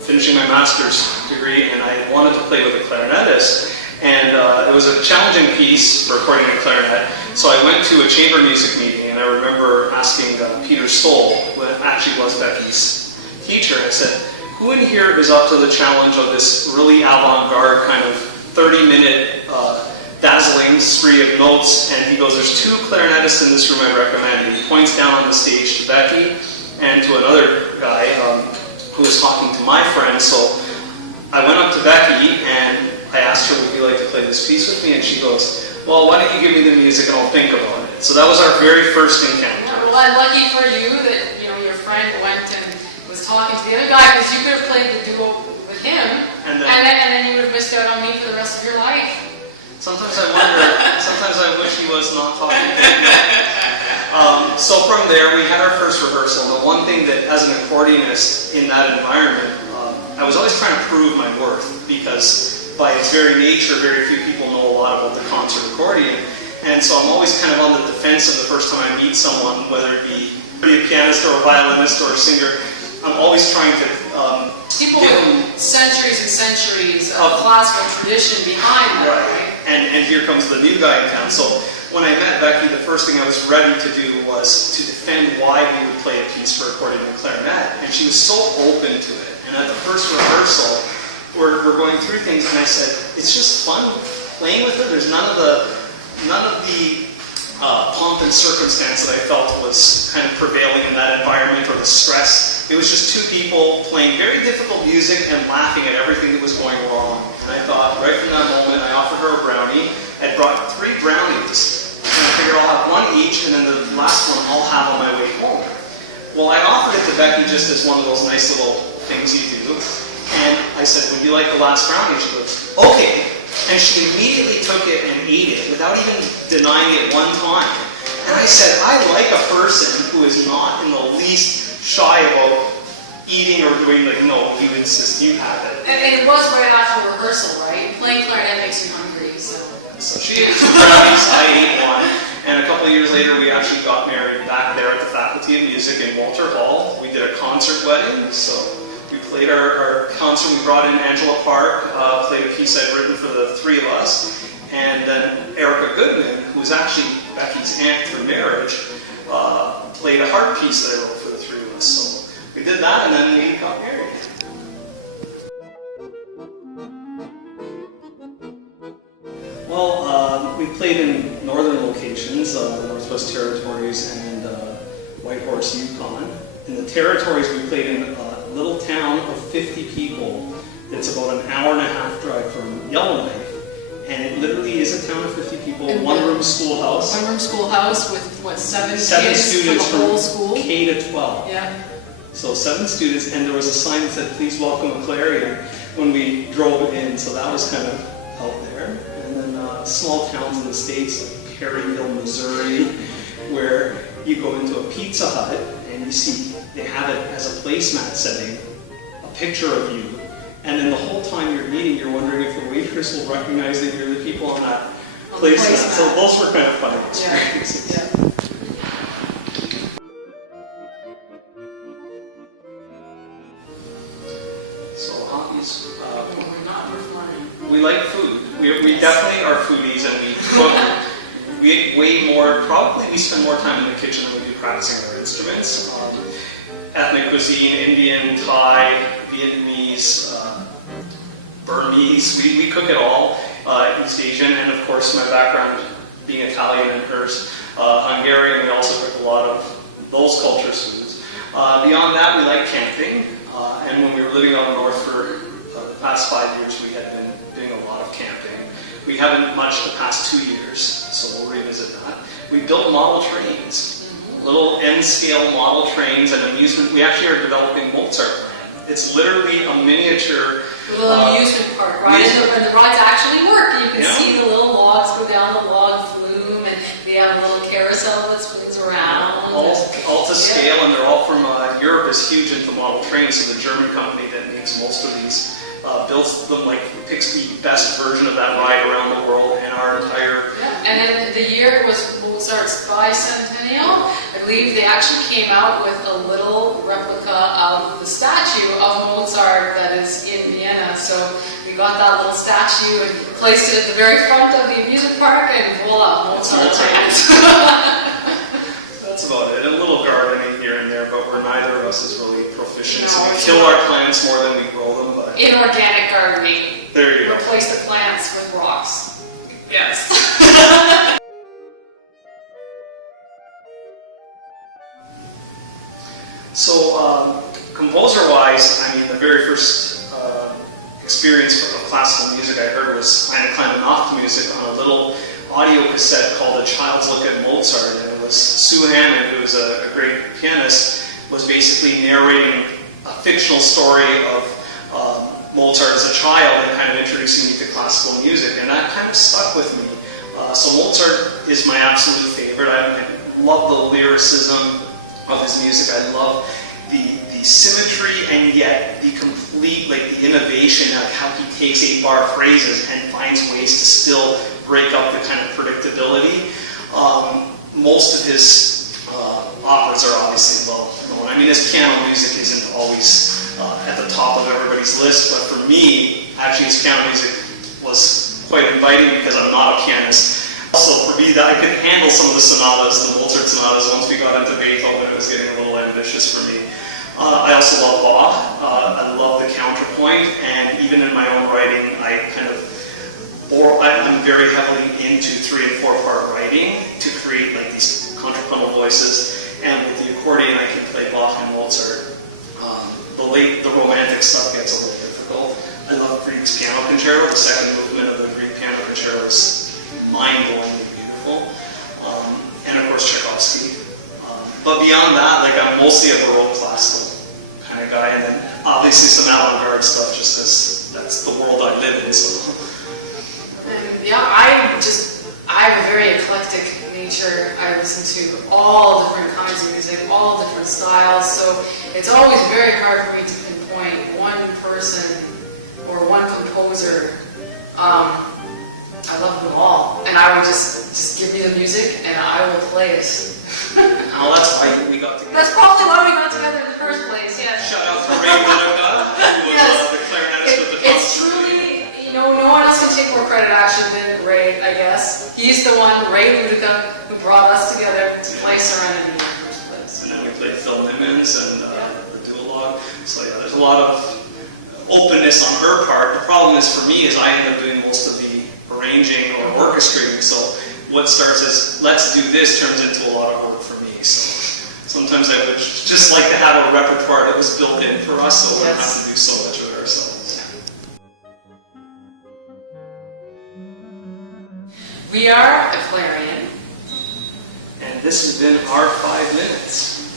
finishing my master's degree, and I wanted to play with a clarinetist. And it was a challenging piece for recording a clarinet. So I went to a chamber music meeting, and I remember asking Peter Stoll, who actually was Becky's teacher, I said, who in here is up to the challenge of this really avant-garde kind of 30-minute dazzling spree of notes? And he goes, there's 2 clarinetists in this room I'd recommend. And he points down on the stage to Becky and to another guy who was talking to my friend. So I went up to Becky and I asked her, would you like to play this piece with me? And she goes, well, why don't you give me the music and I'll think about it. So that was our very first encounter. Well, I'm lucky for you that your friend went and was talking to the other guy, because you could have played the duo with him, and then you would have missed out on me for the rest of your life. Sometimes I wonder, sometimes I wish he was not talking to me. So from there, we had our first rehearsal. The one thing that, as an accordionist in that environment, I was always trying to prove my worth, because by its very nature, very few people know a lot about the concert accordion. And so I'm always kind of on the defensive the first time I meet someone, whether it be a pianist or a violinist or a singer. I'm always trying to people with centuries and centuries of classical tradition behind them. Right. And here comes the new guy in town. So when I met Becky, the first thing I was ready to do was to defend why we would play a piece for accordion and clarinet. And she was so open to it. And at the first rehearsal, we're going through things, and I said, it's just fun playing with her. There's none of the pomp and circumstance that I felt was kind of prevailing in that environment, or the stress. It was just 2 people playing very difficult music and laughing at everything that was going wrong. And I thought, right from that moment, I offered her a brownie. I brought 3 brownies, and I figured I'll have 1 each, and then the last one I'll have on my way home. Well, I offered it to Becky just as one of those nice little things you do. And I said, would you like the last brownie? She goes, okay. And she immediately took it and ate it without even denying it one time. And I said, I like a person who is not in the least shy about eating or doing, like, no, you insist, you have it. And it was right after rehearsal, right? Playing clarinet makes you hungry, so she ate 2 brownies, I ate 1. And a couple of years later, we actually got married back there at the Faculty of Music in Walter Hall. We did a concert wedding, so we played our concert. We brought in Angela Park, played a piece I'd written for the 3 of us. And then Erica Goodman, who's actually Becky's aunt through marriage, played a harp piece that I wrote for the 3 of us. So we did that, and then we got married. Well, we played in northern locations, the Northwest Territories and Whitehorse, Yukon. In the Territories, we played in a little town of 50 people. It's about an hour and a half drive from Yellowknife. And it literally is a town of 50 people, one-room schoolhouse. One-room schoolhouse with, what, 7 7 kids students for the whole school? K to 12. Yeah. So 7 students, and there was a sign that said, please welcome Acclarion when we drove in, so that was kind of out there. And then small towns in the States, like Perryville, Missouri, where you go into a Pizza Hut and you see they have it as a placemat setting, a picture of you, and then the whole time you're eating, you're wondering if the waitress will recognize that you're the people on that placemat. So those were kind of fun experiences. Yeah. So hobbies. We like food. We definitely are foodies, and we cook. We eat way more. Probably we spend more time in the kitchen than we do practicing our instruments. Ethnic cuisine, Indian, Thai, Vietnamese, Burmese. We cook it all. East Asian, and of course my background being Italian and hers Hungarian. We also cook a lot of those cultures' foods. Beyond that, we like camping. And when we were living up north for the past 5 years, we had been doing a lot of camping. We haven't much the past 2 years, so we'll revisit that. We built model trains, little N-scale model trains and amusement. We actually are developing Mozart. It's literally a miniature little amusement park, right? And the rides actually work. You can see the little logs go down the log flume, and they have a little carousel that spins around. All to scale, and they're all from Europe is huge into model trains, so the German company that makes most of these builds them, like picks the best version of that ride around the world, and our entire... Yeah, and then the year it was Mozart's bicentennial, I believe they actually came out with a little replica of the statue of Mozart pianist in Vienna. So we got that little statue and placed it at the very front of the amusement park, and voila, Mozart lands. That's about it. A little gardening here and there, but we're neither of us is really proficient. So we No. kill our plants more than we grow them. But Inorganic gardening. there you go. Replace the plants with rocks. Yes. So, composer-wise, I mean, the very first experience of classical music I heard was Eine kleine Nacht music on a little audio cassette called A Child's Look at Mozart, and it was Sue Hammond, who was a great pianist, was basically narrating a fictional story of Mozart as a child and kind of introducing me to classical music, and that kind of stuck with me. So Mozart is my absolute favorite. I love the lyricism of his music. I love the symmetry and yet the complete, like the innovation of how he takes 8-bar phrases and finds ways to still break up the kind of predictability. Most of his operas are obviously well known. I mean, his piano music isn't always at the top of everybody's list, but for me, actually his piano music was quite inviting because I'm not a pianist. Also, for me, that I could handle some of the sonatas, the Mozart sonatas. Once we got into Beethoven, it was getting a little ambitious for me. I also love Bach. I love the counterpoint, and even in my own writing, I'm very heavily into 3- and 4-part writing to create like these contrapuntal voices. And with the accordion, I can play Bach and Mozart. The romantic stuff gets a little difficult. I love Grieg's piano concerto. The second movement of the Grieg piano concerto is mind-blowingly beautiful. And of course Tchaikovsky. But beyond that, like I'm mostly a Baroque classical kind of guy, and then obviously some avant-garde stuff just because that's the world I live in. So. And yeah, I have a very eclectic nature. I listen to all different kinds of music, all different styles, so it's always very hard for me to pinpoint one person or one composer. I love them all, and I would just give me the music and I will play it. Well, that's why we got together. That's probably why we got together in the first place, yes. Shout out to Ray Winuka, who was Yes. the clarinetist with the It's concert. truly, no one else can take more credit actually than Ray, I guess. He's the one, Ray Winuka, who brought us together to play Serenity in the first place. And then we played Phil Nimmons and the duologue. So yeah, there's a lot of openness on her part. The problem is for me is I end up doing most of the arranging or orchestrating. So what starts as let's do this turns into a lot of work for me. So sometimes I would just like to have a repertoire that was built in for us, so we don't have to do so much of it ourselves. We are Acclarion. And this has been our 5 minutes.